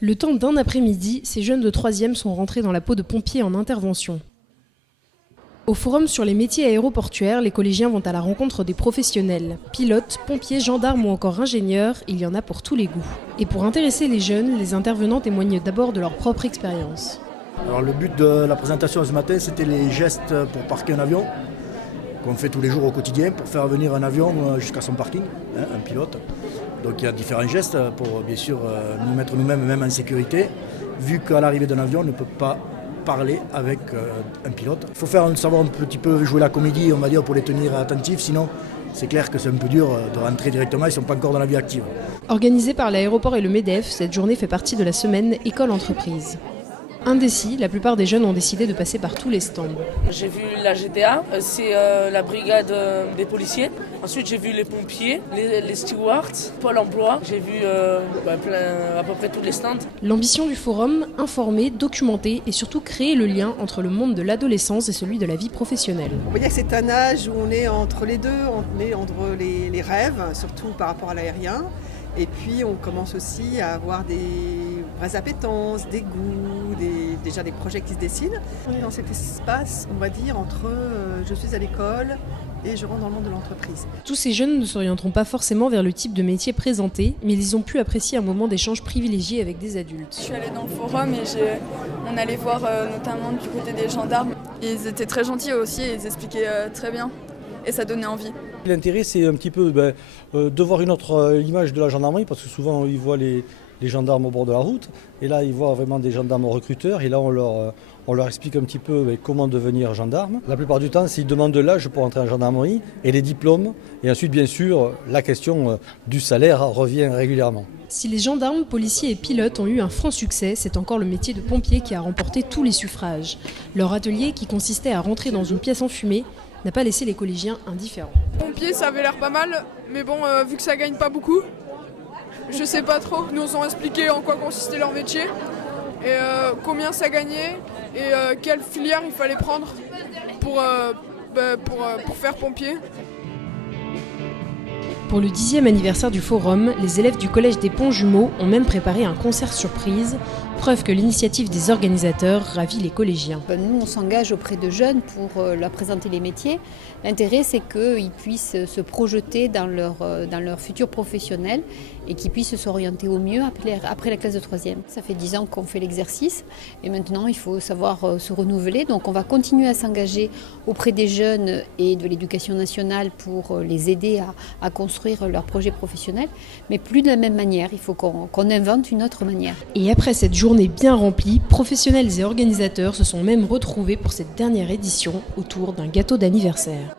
Le temps d'un après-midi, ces jeunes de 3e sont rentrés dans la peau de pompiers en intervention. Au forum sur les métiers aéroportuaires, les collégiens vont à la rencontre des professionnels. Pilotes, pompiers, gendarmes ou encore ingénieurs, il y en a pour tous les goûts. Et pour intéresser les jeunes, les intervenants témoignent d'abord de leur propre expérience. Alors le but de la présentation ce matin, c'était les gestes pour parquer un avion, qu'on fait tous les jours au quotidien, pour faire venir un avion jusqu'à son parking, un pilote. Donc il y a différents gestes pour bien sûr nous mettre nous-mêmes même en sécurité, vu qu'à l'arrivée d'un avion, on ne peut pas parler avec un pilote. Il faut savoir un petit peu jouer la comédie, on va dire, pour les tenir attentifs, sinon c'est clair que c'est un peu dur de rentrer directement, ils ne sont pas encore dans la vie active. Organisée par l'aéroport et le MEDEF, cette journée fait partie de la semaine École-Entreprise. Indécis, la plupart des jeunes ont décidé de passer par tous les stands. J'ai vu la GTA, c'est la brigade des policiers. Ensuite, j'ai vu les pompiers, les stewards, Pôle emploi. J'ai vu à peu près tous les stands. L'ambition du forum, informer, documenter et surtout créer le lien entre le monde de l'adolescence et celui de la vie professionnelle. On peut dire que c'est un âge où on est entre les deux, on est entre les rêves, surtout par rapport à l'aérien. Et puis on commence aussi à avoir des vraies appétences, des goûts, déjà des projets qui se dessinent. On est dans cet espace, on va dire, entre je suis à l'école et je rentre dans le monde de l'entreprise. Tous ces jeunes ne s'orienteront pas forcément vers le type de métier présenté, mais ils ont pu apprécier un moment d'échange privilégié avec des adultes. Je suis allée dans le forum et on allait voir notamment du côté des gendarmes. Ils étaient très gentils aussi et ils expliquaient très bien et ça donnait envie. L'intérêt, c'est un petit peu de voir une autre image de la gendarmerie, parce que souvent ils voient les gendarmes au bord de la route, et là ils voient vraiment des gendarmes recruteurs, et là on leur explique un petit peu comment devenir gendarme. La plupart du temps, s'ils demandent de l'âge pour entrer en gendarmerie, et les diplômes, et ensuite bien sûr la question du salaire revient régulièrement. Si les gendarmes, policiers et pilotes ont eu un franc succès, c'est encore le métier de pompier qui a remporté tous les suffrages. Leur atelier, qui consistait à rentrer dans une pièce enfumée, n'a pas laissé les collégiens indifférents. Pompier, ça avait l'air pas mal, mais bon, vu que ça gagne pas beaucoup, je sais pas trop. Ils nous ont expliqué en quoi consistait leur métier, et combien ça gagnait, et quelle filière il fallait prendre pour faire pompier. Pour le 10e anniversaire du forum, les élèves du collège des Ponts-Jumeaux ont même préparé un concert surprise, preuve que l'initiative des organisateurs ravit les collégiens. Nous, on s'engage auprès de jeunes pour leur présenter les métiers. L'intérêt, c'est qu'ils puissent se projeter dans leur futur professionnel et qu'ils puissent s'orienter au mieux après la classe de 3e. Ça fait 10 ans qu'on fait l'exercice et maintenant, il faut savoir se renouveler. Donc, on va continuer à s'engager auprès des jeunes et de l'éducation nationale pour les aider à construire leur projet professionnel, mais plus de la même manière. Il faut qu'on invente une autre manière. Et après cette journée bien remplie, professionnels et organisateurs se sont même retrouvés pour cette dernière édition autour d'un gâteau d'anniversaire.